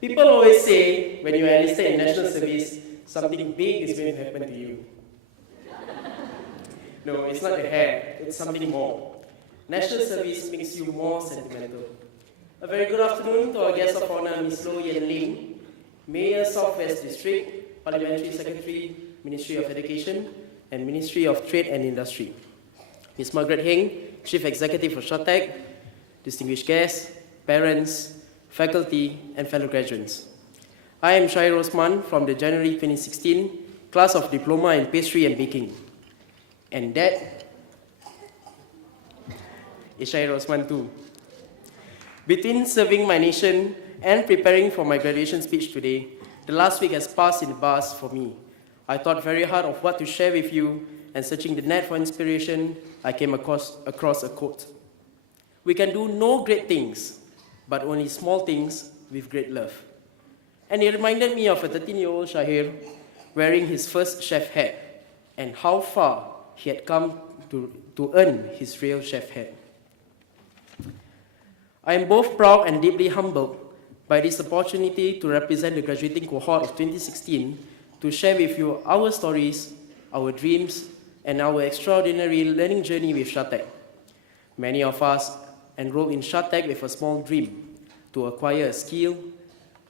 People always say when you are enlisted in national service, something big is going to happen to you. No, it's not the hair, it's something more. National service makes you more sentimental. A very good afternoon to our guest of honor, Ms. Lo Yen Ling, Mayor, Southwest District, Parliamentary Secretary, Ministry of Education, and Ministry of Trade and Industry. Ms. Margaret Heng, Chief Executive of SHATEC, distinguished guests, parents, faculty, and fellow graduates. I am Syahir Osman from the January 2016 class of Diploma in Pastry and Baking. And that is Syahir Osman too. Between serving my nation and preparing for my graduation speech today, the last week has passed in bars for me. I thought very hard of what to share with you, and searching the net for inspiration, I came across a quote. We can do no great things, but only small things with great love. And it reminded me of a 13-year-old Syahir wearing his first chef hat and how far he had come to earn his real chef hat. I am both proud and deeply humbled by this opportunity to represent the graduating cohort of 2016 to share with you our stories, our dreams, and our extraordinary learning journey with SHATEC. Many of us enrolled in SHATEC with a small dream, to acquire a skill,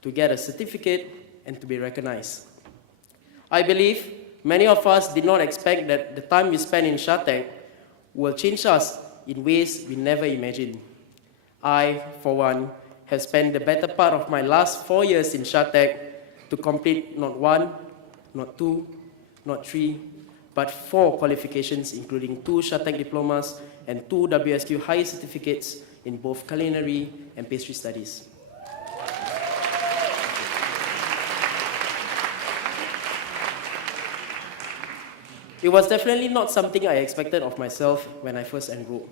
to get a certificate, and to be recognized. I believe many of us did not expect that the time we spent in SHATEC will change us in ways we never imagined. I, for one, have spent the better part of my last 4 years in SHATEC to complete not one, not two, not three, but 4 qualifications, including 2 SHATEC diplomas and 2 WSQ higher certificates in both culinary and pastry studies. It was definitely not something I expected of myself when I first enrolled.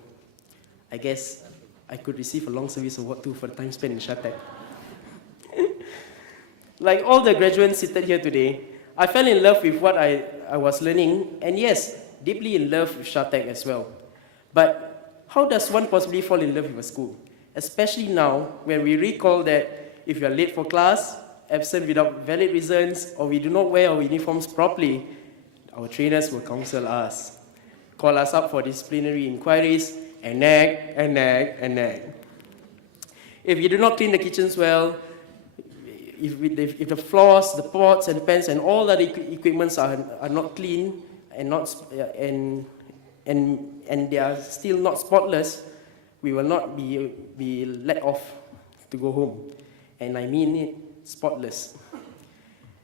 I guess I could receive a long service award too for the time spent in SHATEC. Like all the graduates seated here today, I fell in love with what I was learning, and yes, deeply in love with SHATEC as well. But how does one possibly fall in love with a school? Especially now, when we recall that if you are late for class, absent without valid reasons, or we do not wear our uniforms properly, our trainers will counsel us, call us up for disciplinary inquiries, and nag, and nag, and nag. If you do not clean the kitchens well, if the floors, the pots and pans and all other equipments are not clean and they are still not spotless, we will not be let off to go home. And I mean it, spotless.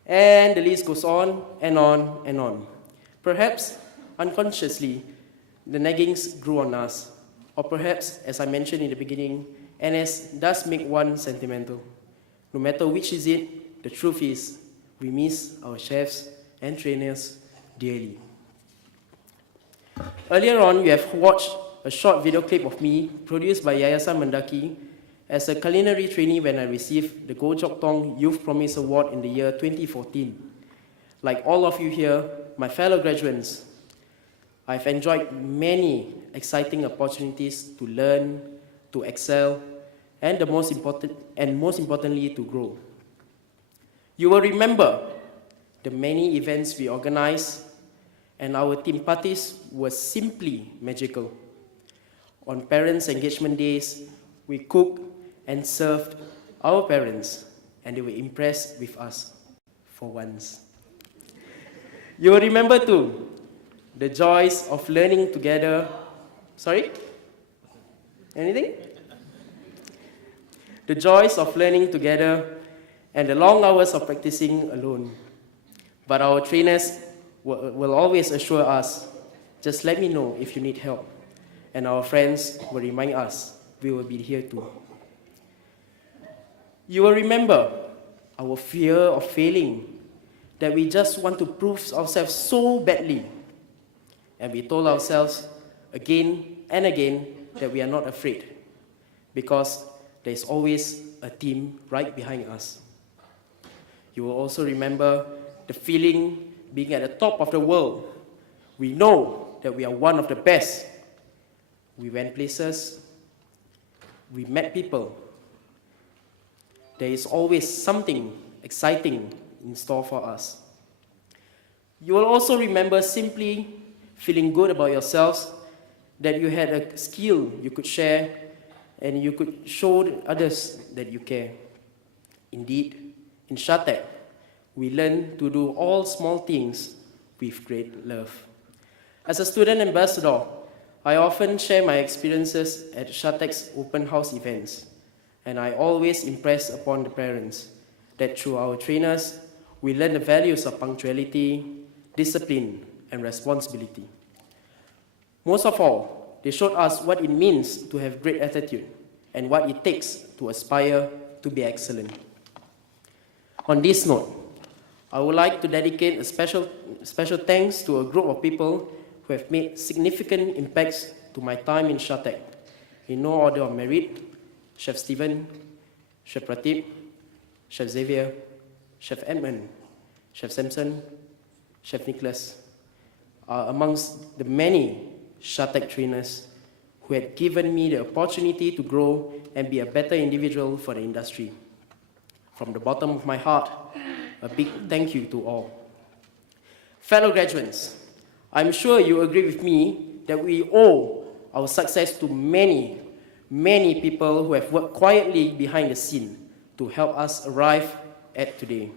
And the list goes on and on and on. Perhaps unconsciously, the naggings grew on us. Or perhaps, as I mentioned in the beginning, NS does make one sentimental. No matter which is it, the truth is, we miss our chefs and trainers dearly. Earlier on, you have watched a short video clip of me produced by Yayasan Mendaki as a culinary trainee when I received the Go Chok Tong Youth Promise Award in the year 2014. Like all of you here, my fellow graduates, I've enjoyed many exciting opportunities to learn, to excel, and most importantly, to grow. You will remember the many events we organized, and our team parties were simply magical. On parents' engagement days, we cooked and served our parents, and they were impressed with us for once. You will remember too, the joys of learning together. Sorry? Anything? The joys of learning together and the long hours of practicing alone. But our trainers will always assure us, just let me know if you need help. And our friends will remind us, we will be here too. You will remember our fear of failing, that we just want to prove ourselves so badly. And we told ourselves again and again that we are not afraid, because there's always a team right behind us. You will also remember the feeling being at the top of the world. We know that we are one of the best. We went places, we met people. there is always something exciting in store for us. You will also remember simply feeling good about yourselves, that you had a skill you could share and you could show others that you care. Indeed, in SHATEC, we learn to do all small things with great love. As a student ambassador, I often share my experiences at SHATEC's open house events, and I always impress upon the parents that through our trainers, we learn the values of punctuality, discipline, and responsibility. Most of all, they showed us what it means to have great attitude and what it takes to aspire to be excellent. On this note, I would like to dedicate a special thanks to a group of people who have made significant impacts to my time in SHATEC. In no order of merit, Chef Stephen, Chef Pratip, Chef Xavier, Chef Edmund, Chef Samson, Chef Nicholas are amongst the many SHATEC trainers who had given me the opportunity to grow and be a better individual for the industry. From the bottom of my heart, a big thank you to all. Fellow graduates, I'm sure you agree with me that we owe our success to many, many people who have worked quietly behind the scene to help us arrive at today,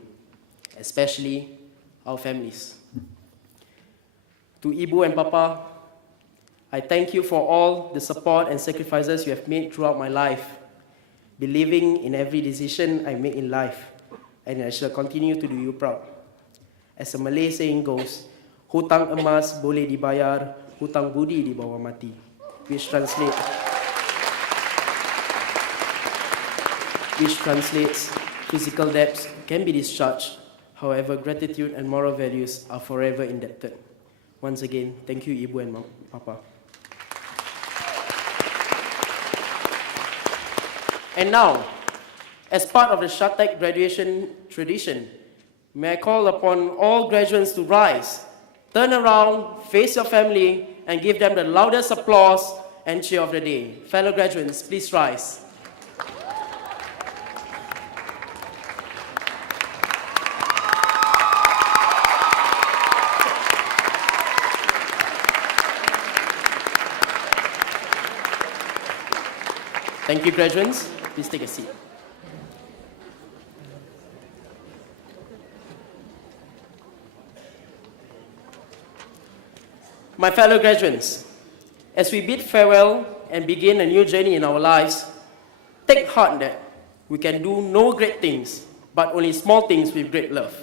especially our families. To Ibu and Papa, I thank you for all the support and sacrifices you have made throughout my life, believing in every decision I make in life, and I shall continue to do you proud. As a Malay saying goes, hutang emas boleh dibayar, hutang budi dibawa mati, which translates physical debts can be discharged, however gratitude and moral values are forever indebted. Once again, thank you Ibu and Papa. And now, as part of the SHATEC graduation tradition, may I call upon all graduates to rise, turn around, face your family, and give them the loudest applause and cheer of the day. Fellow graduates, please rise. Thank you, graduates. Please take a seat. My fellow graduates, as we bid farewell and begin a new journey in our lives, take heart that we can do no great things, but only small things with great love.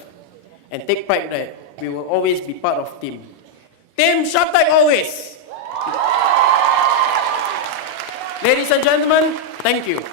And take pride that we will always be part of team. Team SHATEC always! Ladies and gentlemen, thank you.